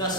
10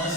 10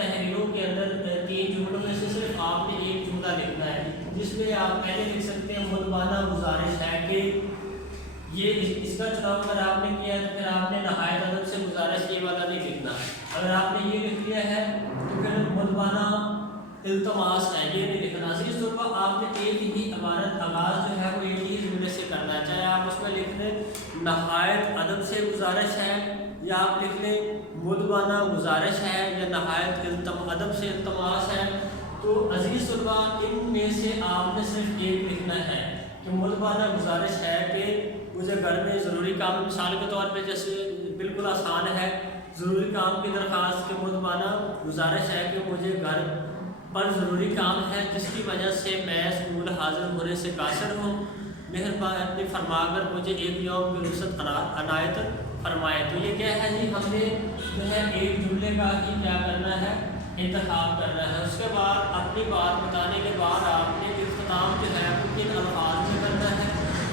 تحریروں کے اندر 3 جملوں میں سے صرف آپ نے ایک جملہ لکھنا ہے، جس میں آپ پہلے لکھ سکتے ہیں مدبانہ گزارش ہے کہ یہ اس کا چناؤ اگر آپ نے کیا ہے تو پھر آپ نے نہایت ادب سے گزارش یہ والا نہیں لکھنا۔ اگر آپ نے یہ لکھ لیا ہے تو پھر مدبانہ التماس ہے، یہ نہیں لکھنا۔ عزیز طلباء، آپ نے ایک ہی عبارت آغاز جو ہے وہ ایک ہی جملے سے کرنا ہے، چاہے آپ اس میں لکھ لیں نہایت ادب سے گزارش ہے، یا آپ لکھ لیں مدبانہ گزارش ہے، یا نہایت ادب سے التماس ہے۔ تو عزیز طلباء، ان میں سے آپ نے صرف ایک لکھنا ہے کہ مدبانہ گزارش ہے کہ مجھے گھر میں ضروری کام، مثال کے طور پہ جیسے بالکل آسان ہے، ضروری کام کی درخواست کے مدبانہ گزارش ہے کہ مجھے گھر پر ضروری کام ہے جس کی وجہ سے میں اسکول حاضر ہونے سے قاصر ہوں، مہربانی فرما کر مجھے 1 یوم کی رخصت عنایت فرمائے۔ تو یہ کیا ہے جی، ہم نے جو ہے ایک جملے کا ہی کیا کرنا ہے، انتخاب کرنا ہے۔ اس کے بعد اپنی بات بتانے کے بعد آپ نے اختتام جو ہے وہ کن الفاظ میں کرنا ہے،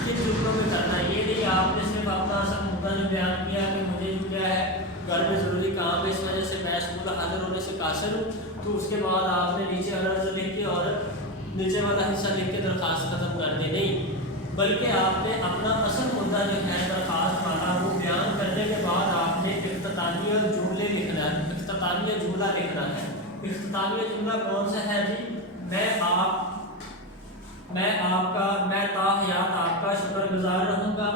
کن جملوں میں کرنا ہے۔ یہ نہیں آپ نے صرف اپنا اصل مدعا جو بیان کیا کہ مجھے جو کیا ہے گھر میں ضروری کام ہے، اس وجہ سے میں اسکول حاضر ہونے سے قاصر ہوں، تو اس کے بعد آپ نے نیچے عرض لکھ کے اور نیچے والا حصہ لکھ کے درخواست ختم کر دی، نہیں، بلکہ آپ نے اپنا اصل مدعا جو ہے درخواست والا وہ بیان کرنے کے بعد آپ نے اختتامیہ جملے لکھنا ہے، اختتامیہ جملہ لکھنا ہے۔ اختتامیہ جملہ کون سا ہے جی؟ میں تا حیات آپ کا شکر گزار رہوں گا،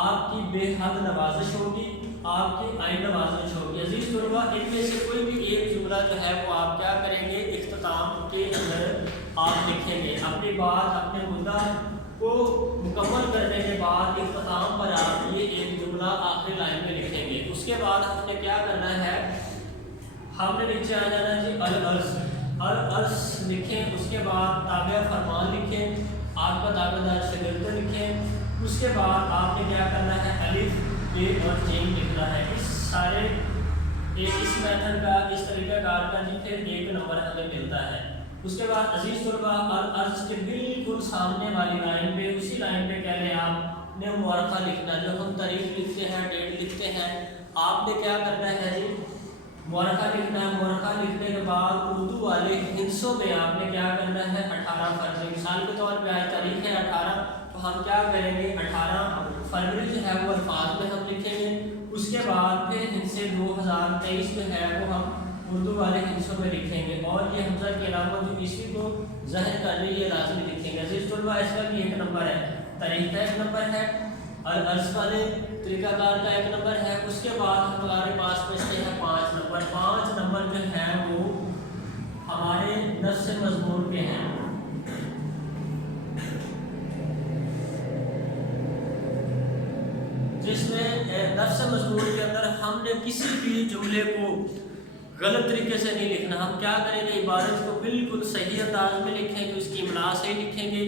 آپ کی بے حد نوازش ہوگی، آپ کی آئین نوازش ہوگی۔ عزیز طلباء، ان میں سے کوئی بھی ایک جملہ جو ہے وہ آپ کیا کریں گے، اختتام کے اندر آپ لکھیں گے۔ اپنی بات، اپنے مدعا کو مکمل کرنے کے بعد اختتام پر آپ یہ ایک جملہ آخری لائن میں لکھیں گے۔ اس کے بعد ہم نے کیا کرنا ہے، ہم نے نیچے آ جانا جی العرض لکھیں، اس کے بعد تابع فرمان لکھیں، آپ کا تابع دار شاگرد لکھیں، اس کے بعد آپ نے کیا کرنا ہے، الف بے اور جیم لکھنا ہے۔ اس میتھڈ کا، اس طریقہ کار کا جی پھر 1 نمبر ہمیں ملتا ہے۔ اس کے بعد عزیز طلباء، العرض کے بالکل سامنے والی لائن پہ، اسی لائن پہ کہہ لیں آپ نے مورخہ لکھنا، جو ہم تاریخ لکھتے ہیں، ڈیٹ لکھتے ہیں، آپ نے کیا کرنا ہے جی، مورخہ لکھنا ہے۔ مورخہ لکھنے کے بعد اردو والے ہندسوں میں آپ نے کیا کرنا ہے، 18 فروری، مثال کے طور پہ آج تاریخ ہے 18، تو ہم کیا کریں گے، 18 فروری جو ہے وہ الفاظ میں ہم لکھیں گے۔ اس کے بعد پھر ہندسے 2023 جو ہے وہ ہم اردو والے ہندسوں میں لکھیں گے، اور یہ حمزہ کے علاوہ جو عیسوی کو ظاہر کر رہی ہے لازمی لکھیں گے۔ عزیز طلباء، اس کا بھی 1 نمبر ہے، تاریخ کا 1 نمبر ہے، العرض والے طریقہ کار کا 1 نمبر ہے۔ اس کے بعد ہمارے پاس بچتے ہیں 5 نمبر۔ 5 نمبر جو ہیں وہ ہمارے نفس مضمون کے ہیں، جس میں نفس مضمون کے اندر ہم نے کسی بھی جملے کو غلط طریقے سے نہیں لکھنا۔ ہم کیا کریں گے، عبارت کو بالکل صحیح انداز میں لکھیں گے، اس کی املاء سے لکھیں گے،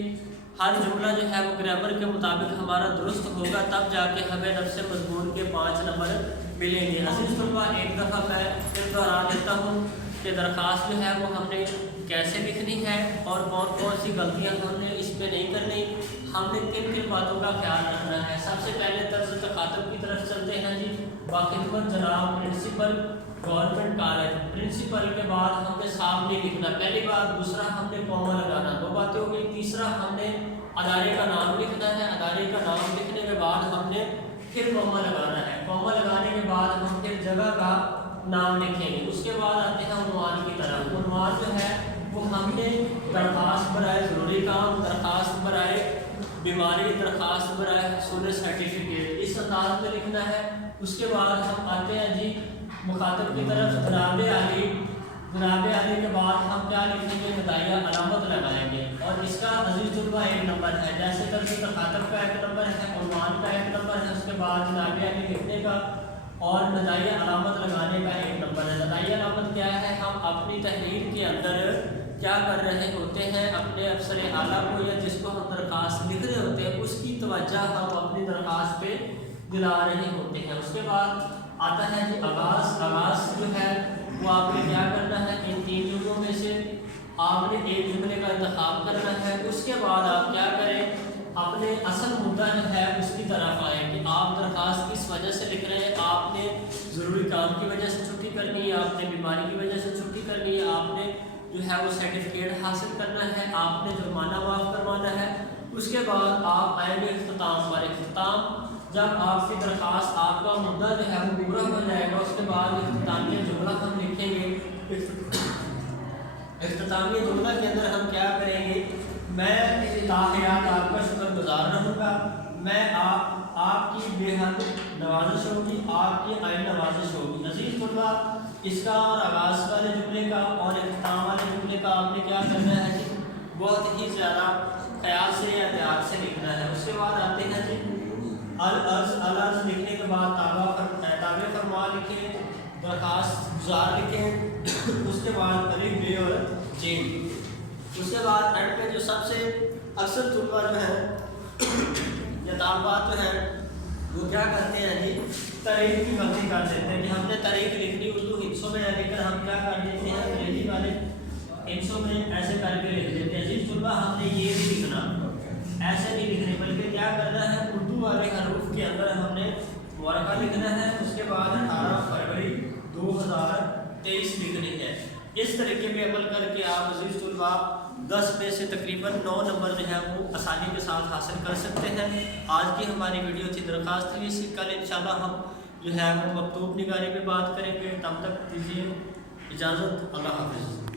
ہر جملہ جو ہے وہ گرامر کے مطابق ہمارا درست ہوگا، تب جا کے ہمیں نفس مضمون کے 5 نمبر ملیں گے۔ عزیز طلباء، ایک دفعہ میں پھر دوہرا دیتا ہوں کہ درخواست جو ہے وہ ہم نے کیسے لکھنی ہے اور کون کون سی غلطیاں ہم نے اس پہ نہیں کرنی، ہم نے کن کن باتوں کا خیال رکھنا ہے۔ سب سے پہلے طرز تخاطب کی طرف چلتے ہیں جی۔ باخدمت جناب پرنسپل گورنمنٹ کالج، پرنسپل کے بعد ہم نے صاحب نہیں لکھنا، پہلی بات۔ دوسرا، ہم نے کوما لگانا، 2 باتیں ہو گئی۔ تیسرا، ہم نے ادارے کا نام لکھنا ہے، ادارے کا نام لکھنے کے بعد ہم نے پھر کوما لگانا ہے، کوما لگانے کے بعد ہم پھر جگہ کا نام لکھیں گے۔ اس کے بعد آتے ہیں عنوان کی طرف۔ عنوان جو ہے وہ ہم نے درخواست برائے ضروری کام، درخواست برائے بیماری، درخواست برائے حصول سرٹیفکیٹ، اس انداز میں لکھنا ہے۔ اس کے بعد ہم آتے ہیں جی مخاطب کی طرف، جناب عالی۔ جناب عالی کے بعد ہم کیا لکھیں گے، ندائیہ علامت لگائیں گے، اور اس کا عزیز طلباء 1 نمبر ہے۔ جیسے طرز تخاطب کا 1 نمبر ہے، عنوان کا 1 نمبر ہے، اس کے بعد جناب عالی لکھنے کا اور ندائیہ علامت لگانے کا 1 نمبر ہے۔ ندائیہ علامت کیا ہے، ہم اپنی تحریر کے اندر کیا کر رہے ہوتے ہیں، اپنے افسر اعلیٰ کو یا جس کو ہم درخواست لکھ رہے ہوتے ہیں اس کی توجہ ہم اپنی درخواست پہ دلا رہے ہوتے ہیں۔ اس کے بعد آتا ہے جی آغاز۔ آغاز جو ہے وہ آپ نے کیا کرنا ہے، ان 3 جملوں میں سے آپ نے ایک جملے کا انتخاب کرنا ہے۔ اس کے بعد آپ کیا کریں، اپنے اصل مدعا جو ہے اس کی طرف آئیں کہ آپ درخواست کس وجہ سے لکھ رہے ہیں، آپ نے ضروری کام کی وجہ سے چھٹی کرنی ہے، آپ نے بیماری کی وجہ سے چھٹی کرنی ہے، آپ نے جو ہے وہ سرٹیفکیٹ حاصل کرنا ہے، آپ نے جرمانہ معاف کروانا ہے۔ اس کے بعد آپ آئیں گے اختتام پر۔ اختتام جب آپ کی درخواست، آپ کا مدعا جو ہے وہ پورا ہو جائے گا، اس کے بعد اختتامیہ جملہ ہم لکھیں گے۔ اختتامیہ جملہ کے اندر ہم کیا کریں گے؟ میں تا حیات آپ کا شکر گزار رہوں گا، میں آپ کی بے حد نوازش ہوگی، آپ کی عین نوازش ہوگی۔ عزیز طلباء، اس کا اور آغاز والے جملے کا اور اختتام والے جملے کا آپ نے کیا کرنا ہے جی؟ بہت ہی زیادہ خیال سے یا احتیاط سے لکھنا ہے۔ اس کے بعد آتے ہیں جی العرض لکھنے کے بعد تابع فرما لکھیں، درخواست گزار لکھیں، اس کے بعد الف بے اور جیم۔ اس کے بعد اینڈ پہ جو سب سے اکثر طلباء جو ہیں یا طالبات جو ہیں وہ کیا کرتے ہیں جی؟ تاریخ کی غلطی کر دیتے ہیں کہ ہم نے تاریخ لکھنی اردو ہندسوں میں لکھ کر ہم کیا کر دیتے ہیں انگریزی والے ہندسوں میں ایسے کر کے لکھ دیتے ہیں۔ عزیز طلباء، ہم نے یہ نہیں لکھنا، ایسے نہیں لکھنے، بلکہ کیا کرنا ہے؟ اردو والے حروف کے اندر ہم نے ورقہ لکھنا ہے، اس کے بعد 18 فروری 2023 لکھنی ہے۔ اس طریقے پہ عمل کر کے آپ عزیز طلباء 10 میں سے تقریباً 9 نمبر جو ہے وہ آسانی کے ساتھ حاصل کر سکتے ہیں۔ آج کی ہماری ویڈیو تھی درخواست کی، اس کل انشاءاللہ ہم جو ہے وہ مکتوب نگاری پہ بات کریں گے۔ تب تک دیجیے اجازت، اللہ حافظ۔